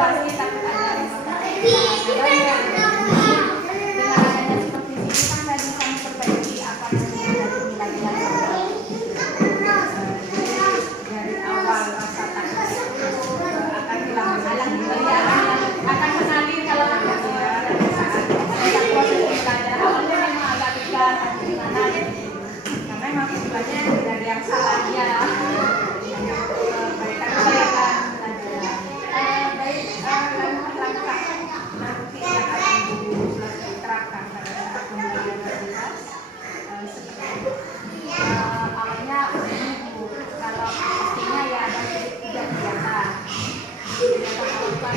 evaluasi takut ada dengan adanya seperti ini kan saya bisa memperbaiki apa yang dari nilai-nilai dari awal rasa takut itu akan hilang akan mengalir kalau dari saat proses belajar awalnya memang agak tegang atau gimana karena memang tujuannya dari yang salah dia baik saya akan belajar baik langkah nanti yang akan diterapkan pada saat pembelajaran seperti awalnya kalau pastinya ya ada tiga kegiatan awal terus kegiatan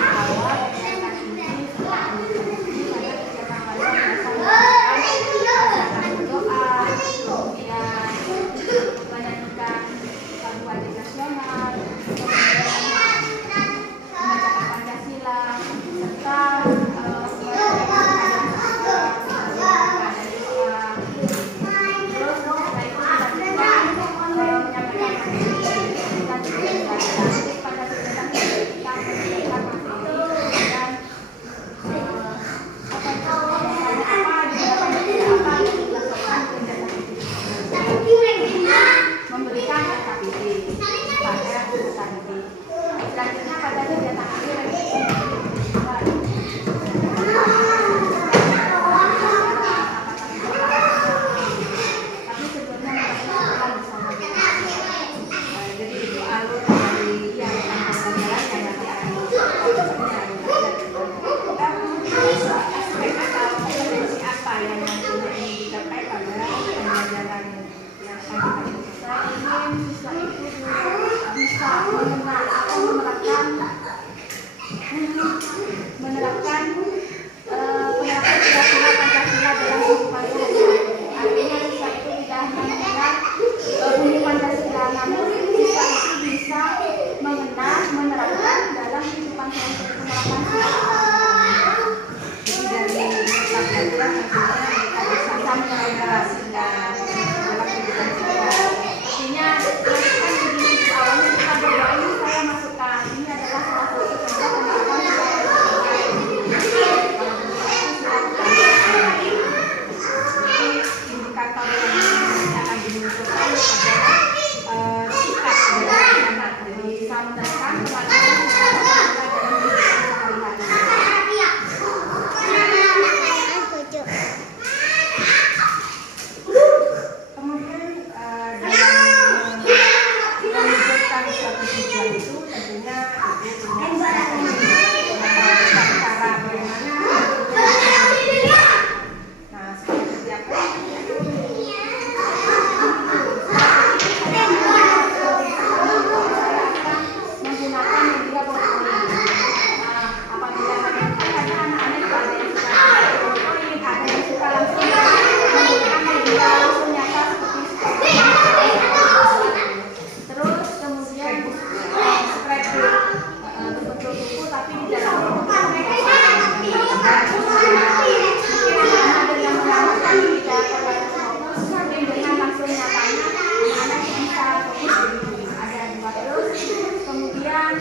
awal kegiatan ini kegiatan doa kemudian menyanyikan lagu wajib nasional membacakan Pancasila serta memberikan KTP pada peserta didik. Selanjutnya pada kegiatan akhir tapi sebelumnya melakukan bersama jadi itu alur dari yang pembelajaran yang nanti akan aspek atau kompetensi apa yang nantinya ingin dicapai pada pembelajaran yang akan kita saya ingin siswa itu bisa mengenal atau menerapkan nilai-nilai Pancasila dalam kehidupan sehari-hari. Artinya siswa itu tidak hanya mengenal bunyi Pancasila, namun siswa itu bisa mengenal, menerapkan dalam kehidupan sehari-hari. Jadi dari pelajaran maksudnya kita bisa mengintegrasikan dalam kehidupan sehari-hari. Artinya kan begini awalnya kita berdoa ini saya masukkan ini adalah salah satu contoh indikator yang akan dimunculkan adalah sikap dari anak jadi bisa menerapkan pelajaran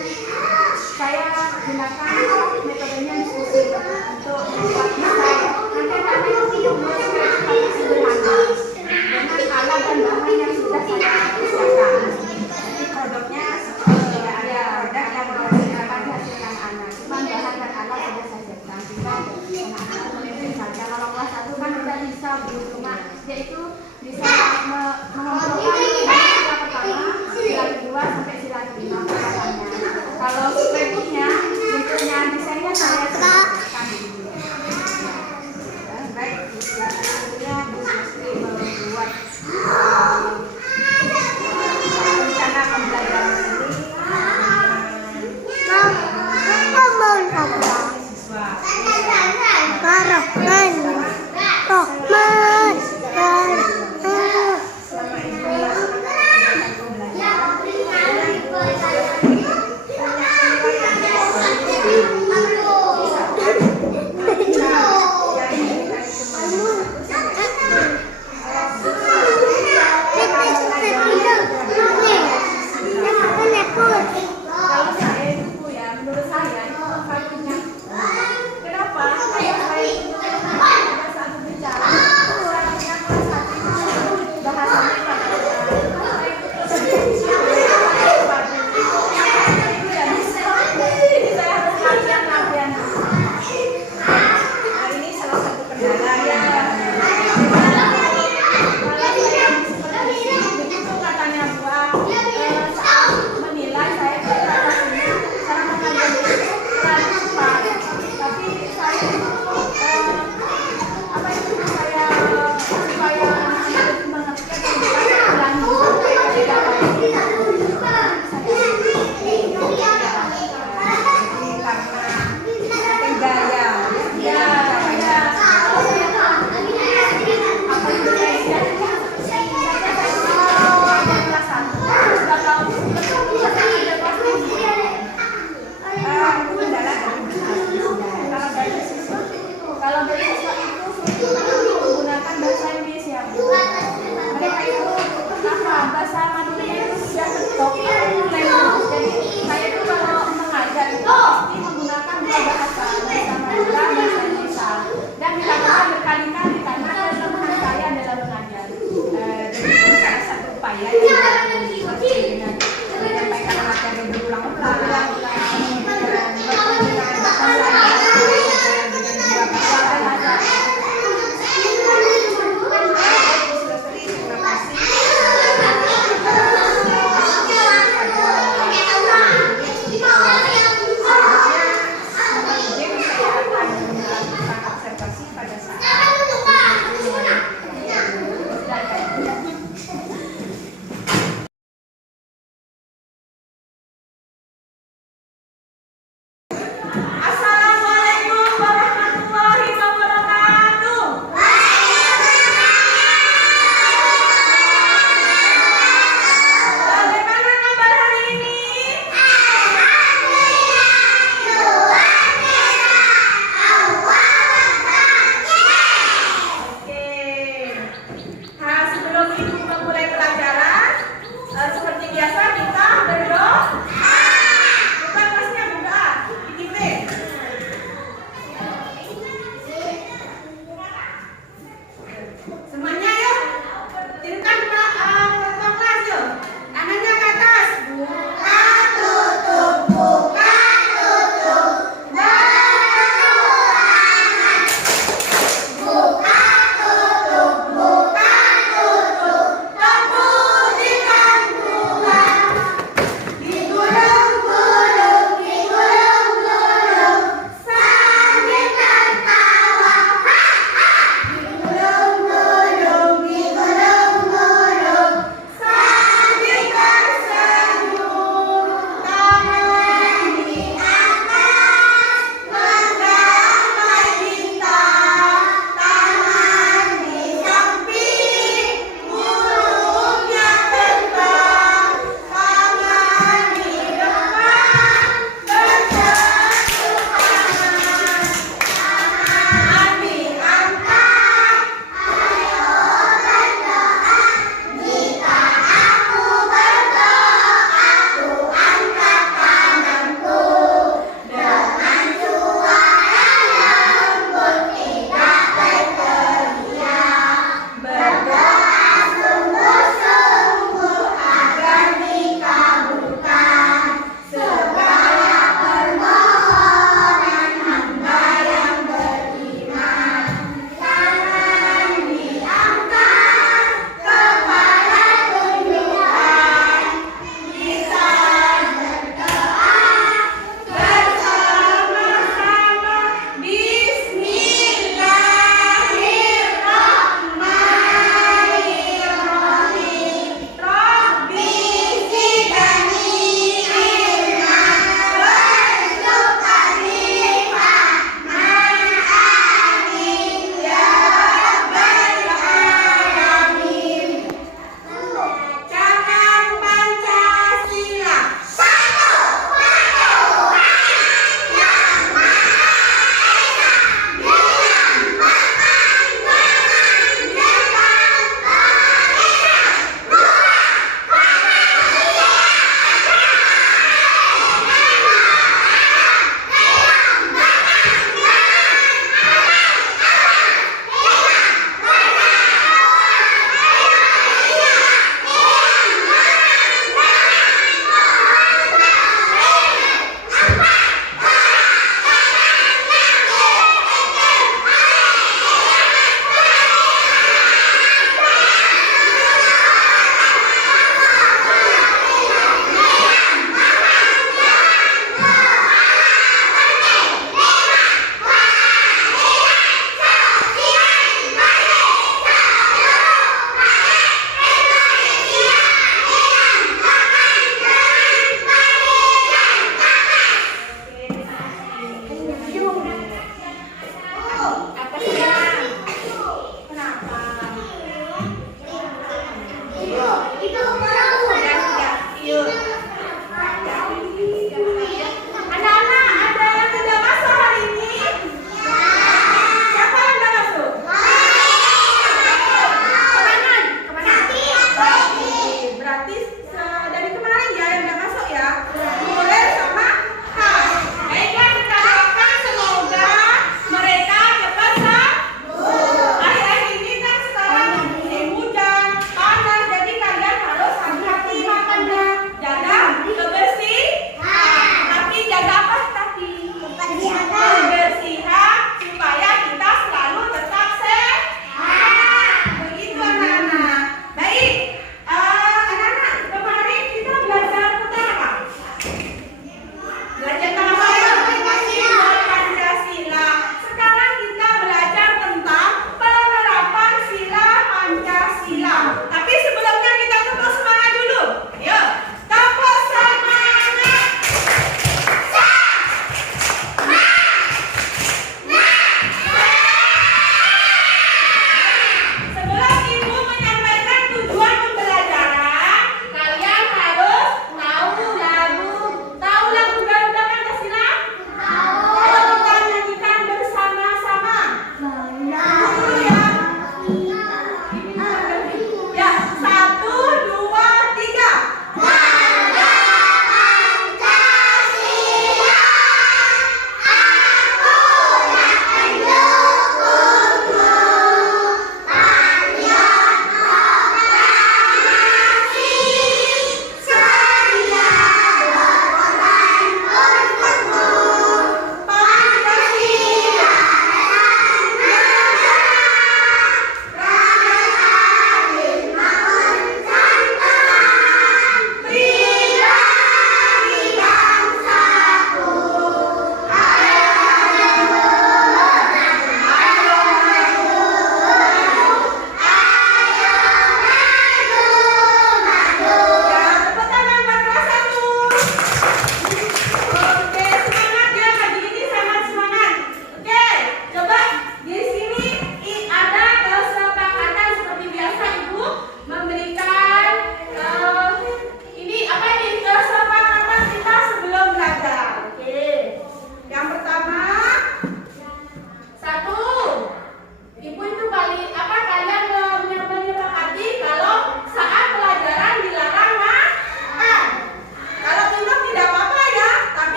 saya gunakan metodenya diskusi untuk membuat desain. Nanti anak-anak itu sederhana dengan alat dan bahan yang sudah saya siapkan. Jadi produknya tidak ada produk yang dapat dihasilkan anak. Cuma bahan dan alat sudah saya siapkan. Sehingga anak-anak memimpin saja. Kalau kelas 1 kan tidak bisa cuma yaitu bisa mengumpulkan sila pertama, sila kedua sampai sila kelima. Kalau berikutnya bentuknya desainnya saya sebutkan dulu. Baik, selanjutnya Bu Sri membuat rencana pembelajaran ini siswa. Kalau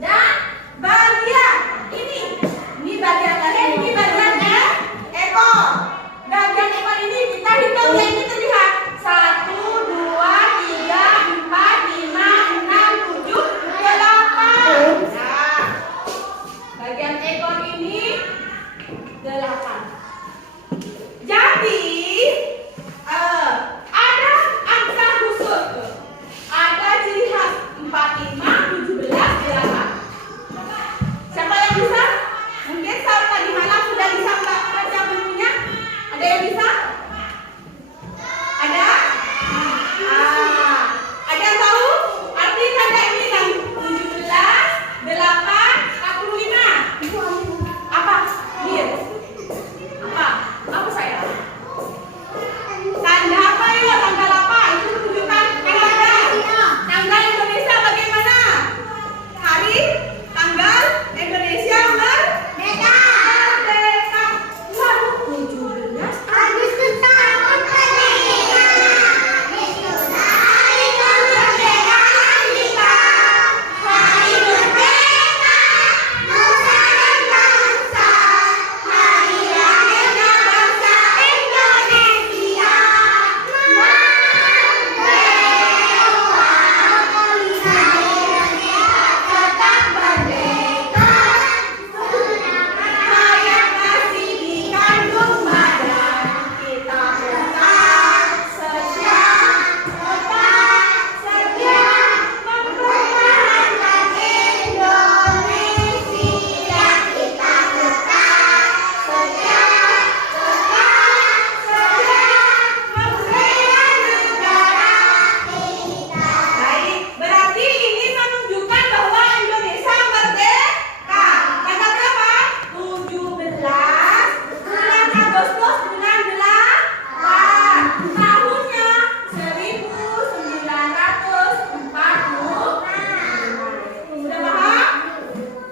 Dan bagian ini bagian kalian, ini bagian ekor. Bagian ekor ini kita hitung ya, ini terlihat 1, 2, 3, 4, 5, 6, 7, 8. Nah, bagian ekor ini 8. Jadi ada angka khusus tuh. Ada ciri khas 45, 17, 8. Siapa yang bisa? Mungkin saat tadi malam sudah bisa baca bukunya. Ada yang bisa? Ada? Ada yang tahu? Arti tanda ini yang 17, 8, 45. Apa? Mir. Apa saya? Tanda apa ya? Tanggal apa? Itu menunjukkan tanggal. Tanggal Indonesia bagaimana? Hari, tanggal Indonesia merdeka. Lalu 17 Agustus tahun merdeka. Hari kemerdekaan kita. Hari merdeka. Nusa dan bangsa. Hari lahirnya bangsa Indonesia. Tetap merdeka. Hayat masih dikandung badan. Kita tetap setia, mempertahankan Indonesia. Kita tetap setia, membela negara kita. Baik, berarti ini menunjukkan bahwa Indonesia merdeka. Tanggal berapa? 17 bulan Agustus 1948. Tahunnya 1940. Sudah paham?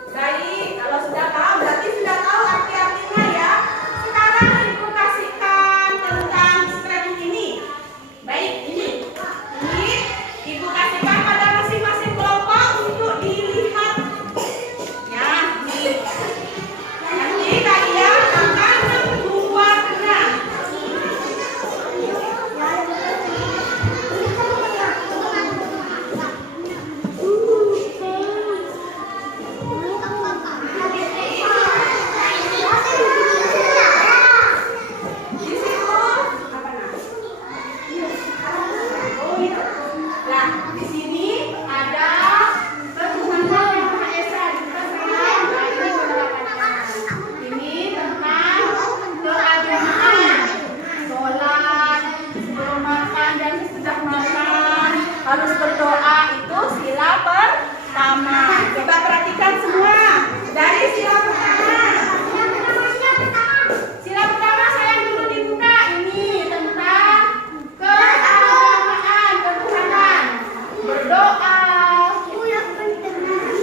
Baik, kalau sudah tahu berarti sudah tahu arti-artinya ya. Sekarang Ibu kasihkan tentang strategi ini. Baik, ini Ibu kasihkan pada masing-masing kelompok untuk dilihat. Ya, nih. Nanti kalian akan membuatnya. Di situ apa Nah, di sini ada Tuhan Yang Maha Esa di pertanyaan. Ini tentang keagamaan. Sholat, sebelum makan dan sesudah makan harus berdoa, itu sila pertama. Coba perhatikan semua. Dari sila pertama. Sila pertama saya dulu dibuka. Ini tentang keagamaan, ketuhanan. Berdoa.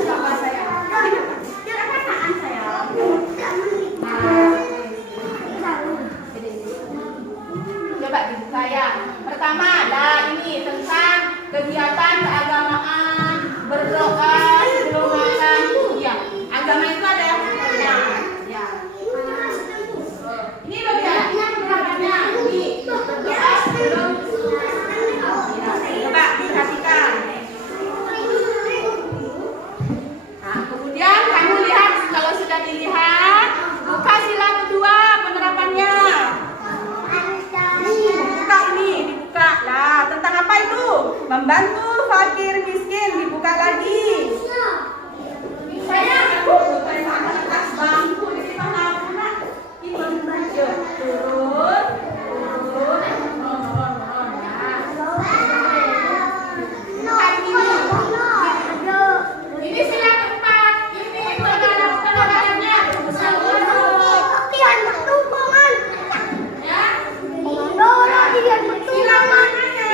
Siapa saya? Keagamaan saya. Coba dibuka ya. Pertama ada ini tentang kegiatan keagamaan, berdoa sebelum makan. Ya, agama itu ada ya. Ini bagiannya penerapannya. Ini berdoa sebelum. Ya, coba diperhatikan. Nah, kemudian kamu lihat, kalau sudah dilihat, buka sila kedua penerapannya. Buka ini, dibuka. Nah, tentang apa itu? Membantu fakir miskin, dibuka lagi. Saya bukan sama atas bangku di mana pula. Ini turun. Ini sila keempat. Ini penerapannya. Ya. Sila mananya?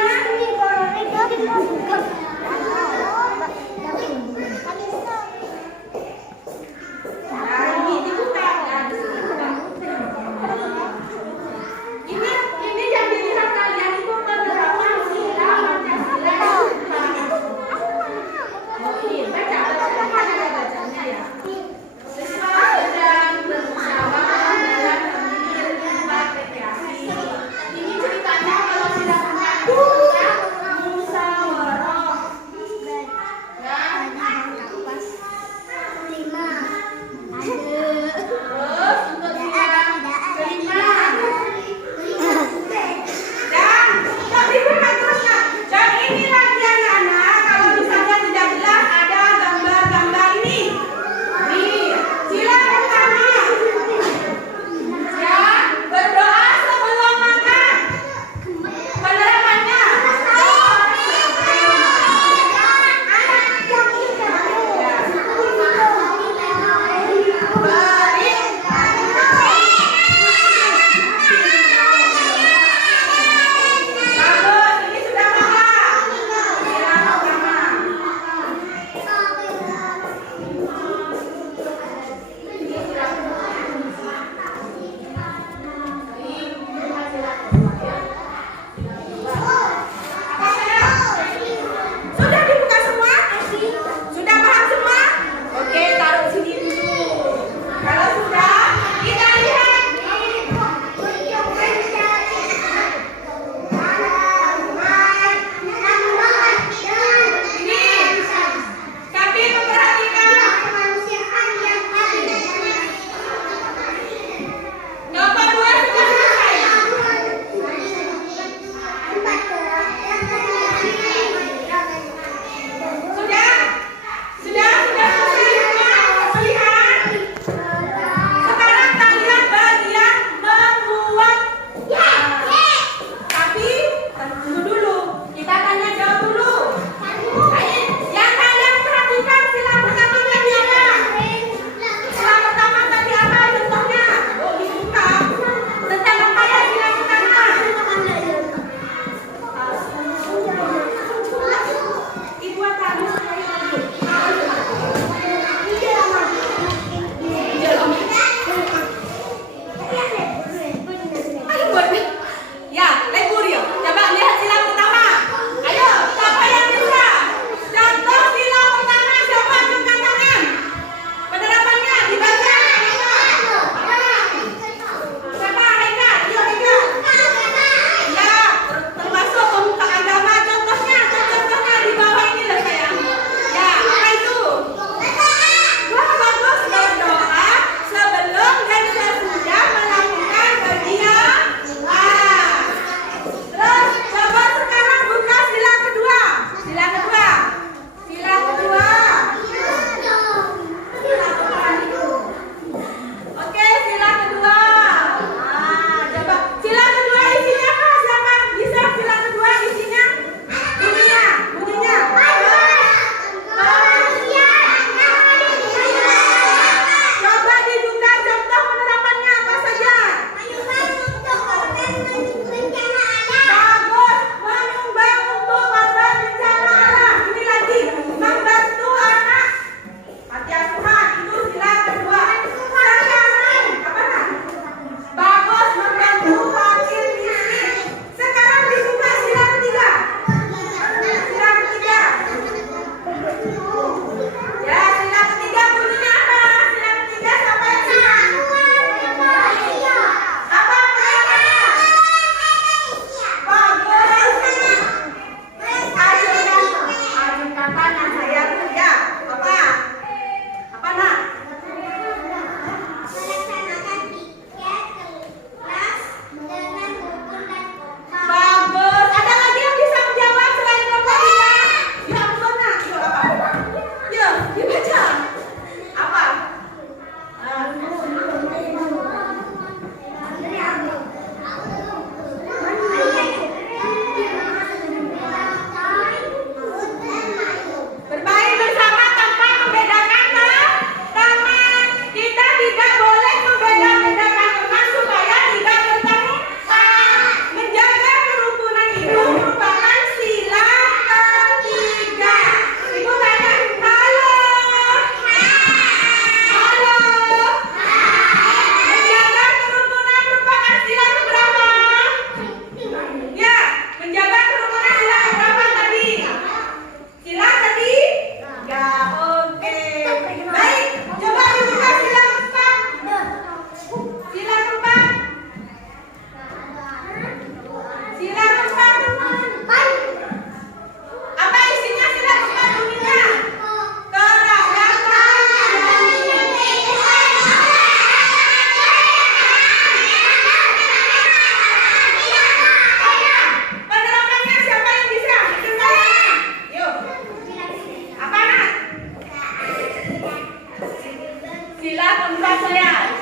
Bismillah, keempat saya.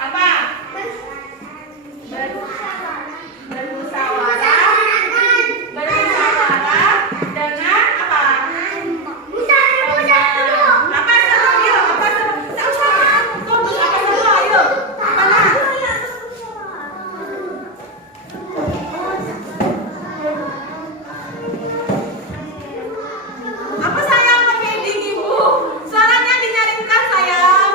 Apa? Bermusyawarah. Bermusyawarah dengan apa? Apa seru? Yuk, apa seru? Tak usah. Tunggu apa seru? Ayo. Apa nak? Apa sayang pakai ding ibu? Suaranya dinyaringkan sayang.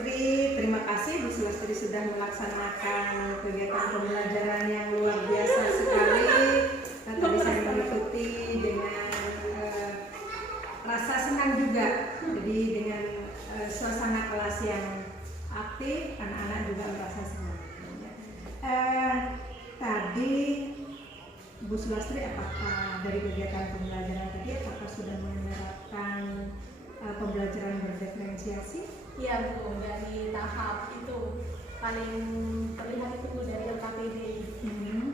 Sulastri, terima kasih Bu Sulastri sudah melaksanakan kegiatan pembelajaran yang luar biasa sekali. Tadi saya mengikuti dengan rasa senang juga. Jadi dengan suasana kelas yang aktif, anak-anak juga merasa senang. Tadi Bu Sulastri, apakah dari kegiatan pembelajaran tadi apakah sudah menerapkan pembelajaran berdiferensiasi? Iya Bu, dari tahap itu paling terlihat itu Bu dari LKPD.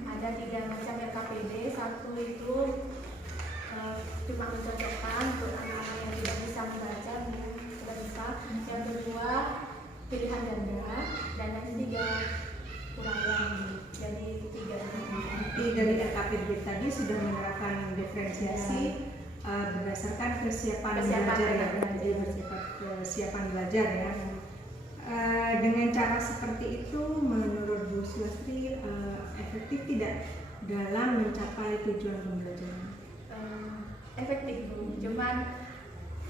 Ada 3 macam LKPD. Satu itu cuma mencocokkan untuk anak-anak yang tidak bisa membaca, tidak bisa. Yang kedua pilihan ganda, dan yang ketiga ulangan. Jadi 3. Jadi dari LKPD tadi sudah menerapkan diferensiasi berdasarkan kesiapan belajar ya, jadi kesiapan belajar ya. Dengan cara seperti itu menurut Bu Sulastri efektif tidak dalam mencapai tujuan pembelajaran? Efektif Bu, cuman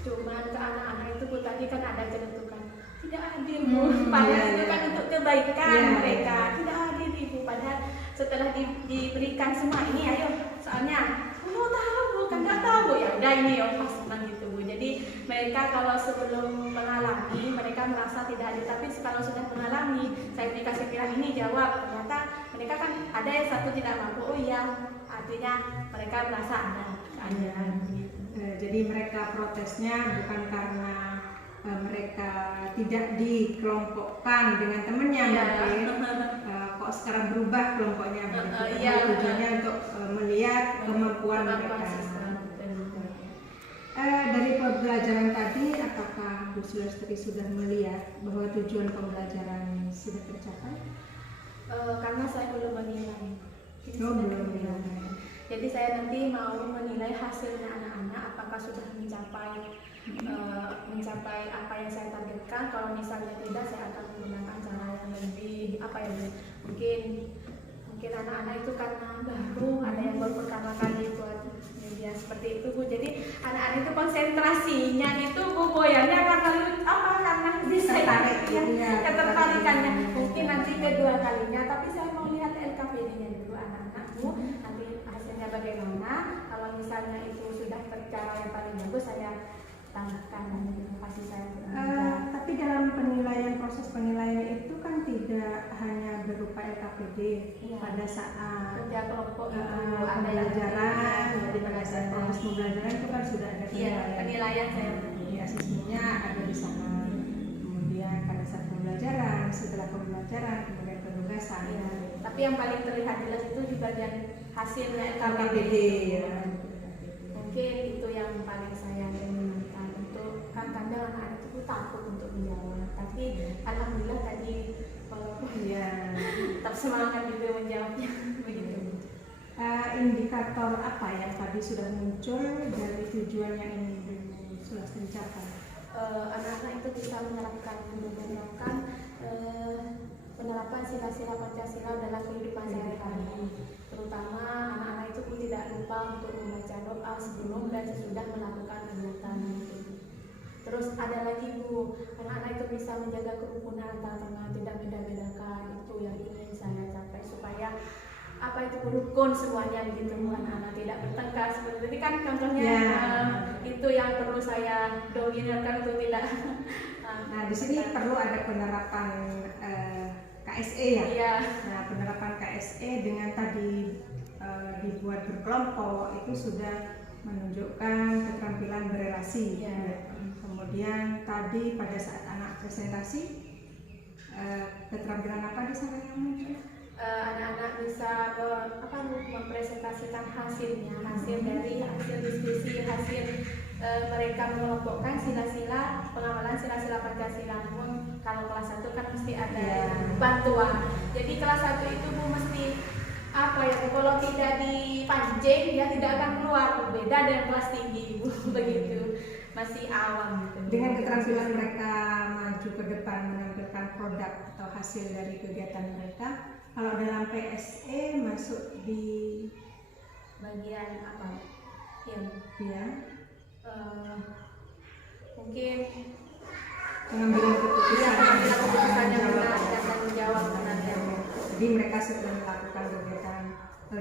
ke anak-anak itu Bu tadi kan ada celentukan tidak adil Bu, padahal itu kan untuk kebaikan mereka, tidak adil Ibu, padahal setelah diberikan semua ini ayo soalnya mau tahu Bu kan nggak tahu ya udah ini ya senang gitu Bu. Jadi mereka kalau sebelum mengalami mereka merasa tidak adil, tapi kalau sudah mengalami saya dikasih pilihan ini jawab, ternyata mereka kan ada yang satu tidak mampu, oh iya artinya mereka merasa ada keadilan gitu. Jadi mereka protesnya bukan karena mereka tidak dikelompokkan dengan temannya mungkin kok sekarang berubah kelompoknya tujuannya untuk melihat kemampuan mereka. Dari pembelajaran tadi apakah Bu Sulastri sudah melihat bahwa tujuan pembelajaran sudah tercapai? Karena saya belum menilai. Belum menilai. Jadi saya nanti mau menilai hasilnya anak-anak apakah sudah mencapai apa yang saya targetkan. Kalau misalnya tidak, saya akan menggunakan cara yang lebih mungkin anak-anak itu karena baru, ada yang baru pertama kali buat media seperti itu Bu. Jadi anak-anak itu konsentrasinya itu Bu boyanya karena bisa ketertarikannya. Mungkin nanti kedua kalinya, tapi saya mau lihat LKPD-nya dulu anak-anak Bu. Nanti hasilnya bagaimana. Kalau misalnya itu sudah tercapai yang paling bagus, saya tambahkan kasih saya. Tapi dalam proses penilaian itu kan tidak hanya berupa LKPD pada saat kerja kelompok pembelajaran, jadi pada saat proses pembelajaran itu kan sudah ada penilaian saya. Jadi asesmennya ada di sana. Kemudian pada saat pembelajaran, setelah pembelajaran, kemudian penugasan. Tapi yang paling terlihat jelas itu di bagian hasilnya LKPD ya. Mungkin itu yang paling saya inginkan. Untuk kan kadang anak-anak itu takut untuk menjawab, tapi alhamdulillah tadi tetap semangat juga menjawabnya. Begitu. Indikator apa yang tadi sudah muncul dari tujuan yang ingin Bu Sulastri capai? Anak-anak itu bisa menerapkan penerapan sila-sila Pancasila dalam kehidupan sehari-hari. Terutama anak-anak itu pun tidak lupa untuk membaca doa sebelum dan sesudah melakukan kegiatan. Terus ada lagi Bu, anak-anak itu bisa menjaga kerukunan antar teman, tidak beda-bedakan. Itu yang ingin saya capai supaya itu rukun semuanya gitu, anak-anak tidak bertengkar seperti itu kan contohnya. Itu yang perlu saya dominankan untuk tidak. Nah di sini perlu ada penerapan KSE ya. Nah penerapan KSE dengan tadi dibuat berkelompok itu sudah menunjukkan keterampilan berelasi. Kemudian tadi pada saat anak presentasi keterampilan apa di sana yang muncul? Anak-anak bisa mempresentasikan hasil dari hasil diskusi, hasil mereka mengelompokkan sila-sila pengamalan sila-sila Pancasila. Namun kalau kelas 1 kan mesti ada bantuan. Jadi kelas 1 itu Bu mesti kalau tidak dipancing ya tidak akan keluar. Beda dengan kelas tinggi Bu begitu. Masih awam gitu. Dengan keterampilan mereka maju ke depan menampilkan produk atau hasil dari kegiatan mereka. Kalau dalam PSE masuk di bagian apa? Ya. Mungkin pengambilan keputusan. Pengambilan keputusan yang benar dan tanggung jawab sebenarnya. Jadi mereka sudah melakukan kegiatan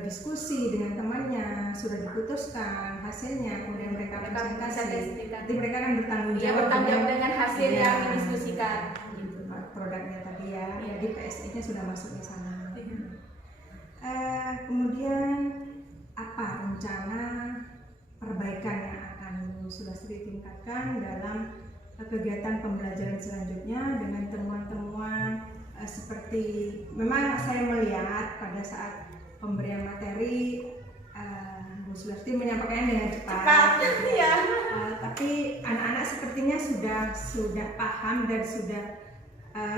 diskusi dengan temannya, sudah diputuskan hasilnya, kemudian mereka presentasi. Jadi mereka kan bertanggung Dia jawab bertanggung jawab dengan hasil ya, yang didiskusikan. produknya tadi ya. Iya. Jadi PSI-nya sudah masuk di sana. Kemudian apa rencana perbaikan yang akan Bu Sulastri tingkatkan dalam kegiatan pembelajaran selanjutnya dengan temuan-temuan seperti memang saya melihat pada saat pemberian materi Bu Sulastri menyampaikannya dengan cepat. Iya. Tapi anak-anak sepertinya sudah paham dan sudah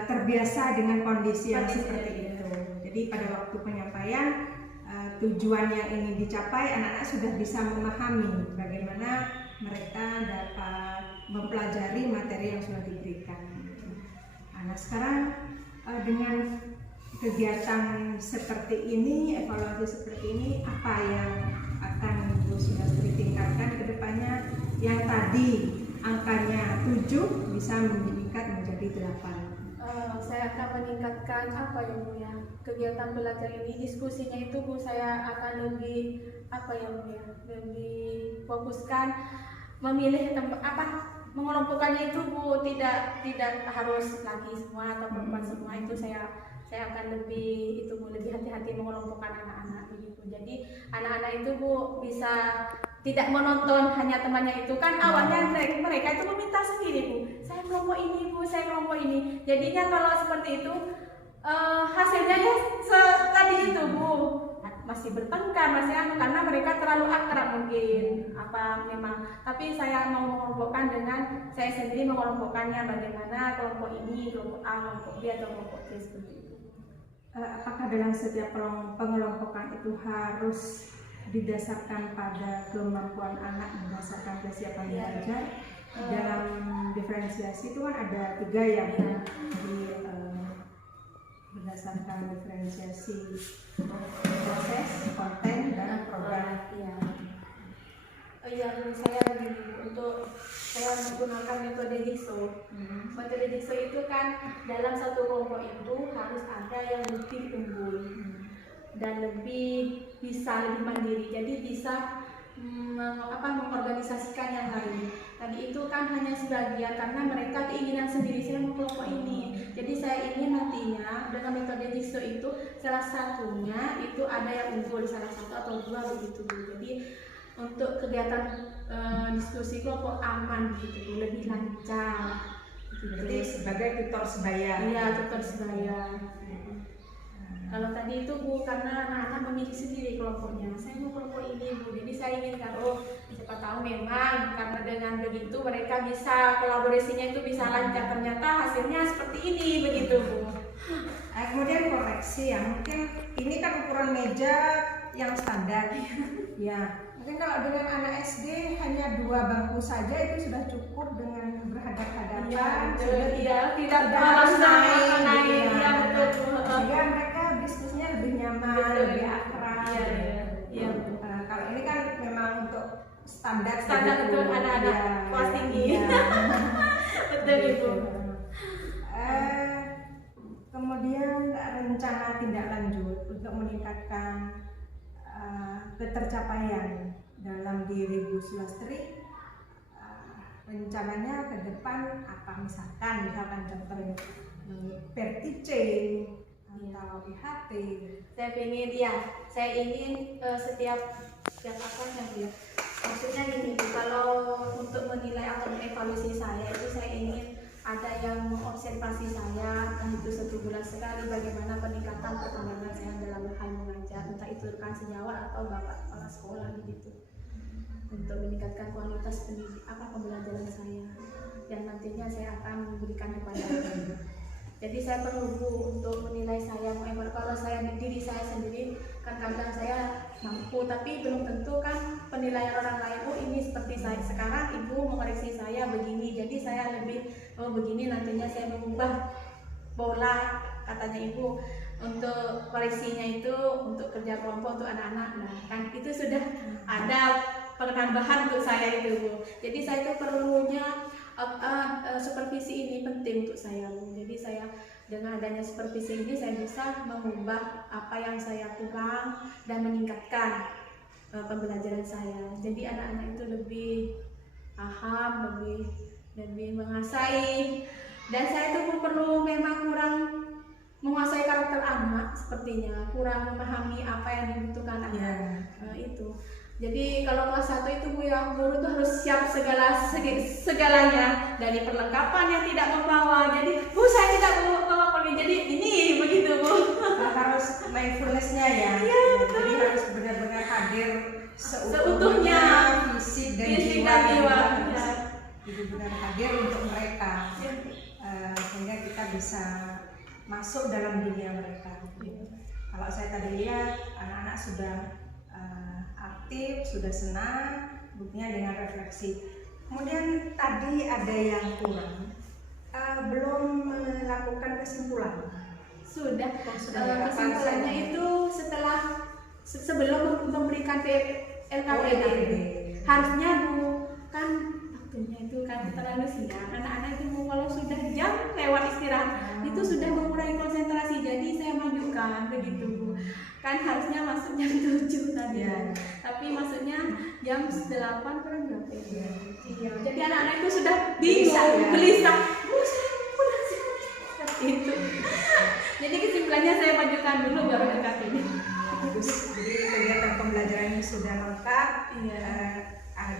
terbiasa dengan kondisi yang seperti itu. Jadi pada waktu penyampaian tujuan yang ingin dicapai, anak-anak sudah bisa memahami bagaimana mereka dapat mempelajari materi yang sudah diberikan. Nah sekarang dengan kegiatan seperti ini, evaluasi seperti ini, apa yang akan Bu Sulastri tingkatkan ke depannya? Yang tadi angkanya 7 bisa meningkat menjadi 8. Saya akan meningkatkan apa ya Bu ya, kegiatan belajar ini, diskusinya itu Bu, saya akan lebih apa ya Bu ya, lebih fokuskan memilih mengelompokkannya itu Bu, tidak harus laki semua atau perempuan semua, itu saya akan lebih hati-hati mengelompokkan anak-anak begitu. Jadi anak-anak itu Bu bisa tidak menonton hanya temannya itu, kan awalnya mereka itu meminta sendiri Bu, saya kelompok ini Bu, saya kelompok ini. Jadinya kalau seperti itu hasilnya ya tadi itu Bu, masih bertengkar, karena mereka terlalu akrab mungkin memang. Tapi saya mau mengelompokkan dengan saya sendiri, mengelompokkannya bagaimana kelompok ini, kelompok A, kelompok B atau kelompok C seperti itu. Apakah dalam setiap pengelompokan itu harus didasarkan pada kemampuan anak, berdasarkan kesiapan belajar? Dalam diferensiasi itu kan ada 3 ya, berdasarkan diferensiasi proses, konten, dan program. Iya, saya menggunakan metode Jigsaw. Metode Jigsaw itu kan dalam satu kelompok itu harus ada yang lebih unggul dan lebih mandiri. Jadi bisa mengorganisasikan yang lain. Tadi itu kan hanya sebagian karena mereka keinginan sendiri, saya mau kelompok ini. Jadi saya ingin nantinya dengan metode Jigsaw itu salah satunya itu ada yang unggul, salah satu atau 2 begitu. Jadi untuk kegiatan diskusi kelompok aman gitu, lebih lancar. Jadi sebagai tutor sebaya. Iya, tutor sebaya. Kalau tadi itu Bu, karena anak-anak memilih sendiri kelompoknya, saya mau kelompok ini Bu, jadi saya ingin siapa tahu memang karena dengan begitu mereka bisa kolaborasinya itu bisa lancar, ternyata hasilnya seperti ini begitu Bu. Kemudian koreksi ya, mungkin ini kan ukuran meja yang standar ya. Mungkin kalau dengan anak SD hanya 2 bangku saja itu sudah cukup dengan berhadap-hadapan, tidak harus naik, sehingga mereka diskusinya lebih nyaman, lebih akrab. Kalau ini kan memang untuk standar untuk anak-anak kelas tinggi. Betul Ibu. Kemudian rencana tindak lanjut untuk meningkatkan ketercapaian dalam diri Bu Sulastri, rencananya ke depan apa? Misalkan contohnya Verti chain atau IHT. Saya ingin setiap apa ya, maksudnya gini, kalau untuk menilai atau mengevaluasi saya itu saya ingin ada yang mengobservasi saya, entah itu 1 bulan sekali, bagaimana peningkatan perkembangan saya dalam hal mengajar, entah itu rekan sejawat atau bapak kepala sekolah begitu, untuk meningkatkan kualitas pembelajaran saya yang nantinya saya akan memberikan kepada mereka. Jadi saya perlu Bu untuk menilai saya, kalau saya diri saya sendiri kan kadang saya mampu, tapi belum tentu kan penilaian orang lain, ini seperti saya sekarang Ibu mengoreksi saya begini, jadi saya lebih begini, nantinya saya mengubah bola katanya Ibu untuk koreksinya itu untuk kerja kelompok untuk anak-anak. Nah kan itu sudah ada penambahan untuk saya itu Bu. Jadi saya itu perlunya supervisi ini penting untuk saya, Bu. Jadi saya dengan adanya supervisi ini saya bisa mengubah apa yang saya kurang dan meningkatkan pembelajaran saya. Jadi anak-anak itu lebih paham, lebih menguasai, dan saya itu perlu memang kurang menguasai karakter anak, sepertinya kurang memahami apa yang dibutuhkan anak. Itu. Jadi kalau kelas 1 itu Bu ya, guru tuh harus siap segalanya, dari perlengkapan yang tidak membawa. Jadi Bu, saya tidak bawa pergi. Jadi ini begitu Bu. Harus mindfulness-nya ya. Jadi harus benar-benar hadir Seutuhnya, fisik dan fisik jiwa. dan jiwa. Benar-benar hadir untuk mereka. Sehingga kita bisa masuk dalam dunia mereka. Kalau saya tadi lihat anak-anak sudah aktif, sudah senang, buktinya dengan refleksi. Kemudian tadi ada yang kurang, belum melakukan kesimpulan. Sudah. Kesimpulannya itu sebelum memberikan LKPD. Harusnya Bu, kan waktunya itu kan terlalu siang. Anak-anak itu Bu, kalau sudah jam lewat istirahat itu sudah mengurangi konsentrasi. Jadi saya majukan begitu Bu. Kan harusnya masuk jam 7 tadi. Tapi masuknya jam 8 kurang berapa ya? Iya. Jadi anak-anak itu sudah bingung, gelisah. Bu, saya pulang seperti itu. Jadi kesimpulannya saya majukan dulu baru LKPD. Jadi kegiatan pembelajarannya sudah lengkap.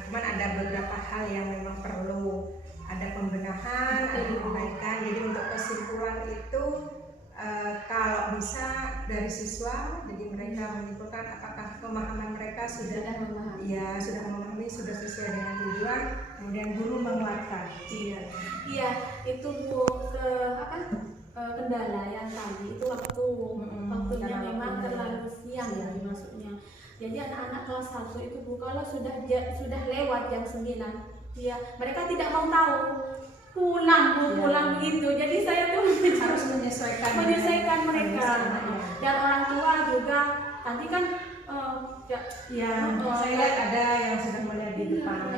Cuman ada beberapa hal yang memang perlu ada pembenahan, ada perbaikan. Jadi untuk kesimpulan itu kalau bisa dari siswa, jadi mereka menyimpulkan apakah pemahaman mereka sudah memahami, sudah sesuai dengan tujuan, kemudian guru menguatkan. Iya, itu Bu, kendala yang tadi itu waktunya memang terlalu siang ya masuknya. Jadi anak-anak kelas 1 itu Bu, kalau sudah lewat jam 9, ya mereka tidak mau tahu. Pulang begitu. Jadi saya tuh harus menyesuaikan mereka. Dan orang tua juga nanti kan saya lihat ada yang sudah melihat di depan.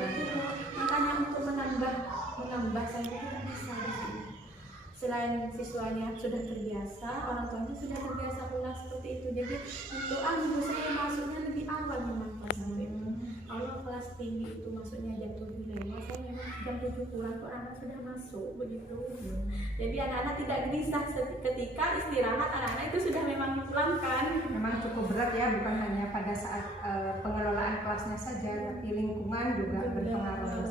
Makanya untuk menambah saya tidak bisa di sini. Selain siswanya sudah terbiasa, orang tuanya sudah terbiasa pulang seperti itu. Jadi untuk saya masuknya lebih awal memang kelas 1. Kalau kelas tinggi itu masuknya jam 7 lewat, saya memang jam 7 kurang anak sudah masuk begitu. Jadi anak-anak tidak gelisah ketika istirahat, anak-anak itu sudah memang dipulangkan. Memang cukup berat ya, bukan hanya pada saat pengelolaan kelasnya saja, tapi lingkungan juga berpengaruh.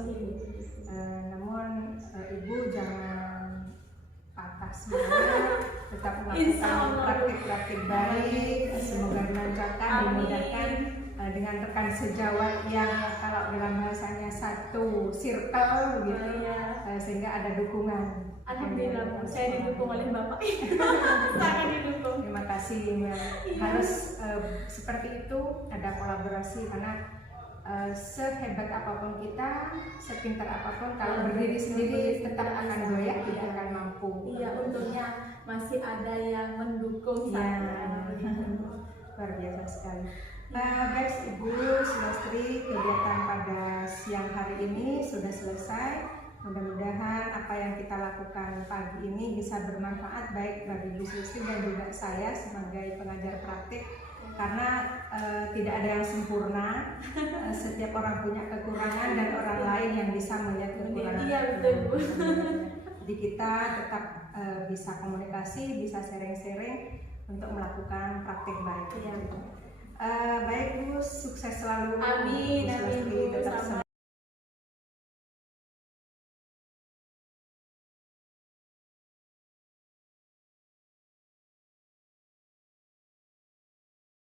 Namun Ibu jangan patah semangat, tetap melakukan praktik-praktik baik. Semoga dilancarkan, dimudahkan dengan rekan sejawat yang kalau dalam bahasanya satu circle begitu, sehingga ada dukungan. Alhamdulillah, saya didukung oleh Bapak. Sangat didukung. Terima kasih. Harus seperti itu, ada kolaborasi, karena sehebat apapun kita, sepintar apapun, kalau berdiri sendiri tetap akan goyah, tidak akan mampu. Iya, untungnya masih ada yang mendukung saya. Luar biasa sekali. Baik Ibu Sulastri, kegiatan pada siang hari ini sudah selesai. Mudah-mudahan apa yang kita lakukan pagi ini bisa bermanfaat baik bagi Ibu Sulastri dan juga saya sebagai pengajar praktik. Karena tidak ada yang sempurna, setiap orang punya kekurangan dan orang lain yang bisa melihat kekurangan. Iya, betul Bu. Jadi kita tetap bisa komunikasi, bisa sharing-sharing untuk melakukan praktik baik. Iya. Baik Bu, sukses selalu. Amin.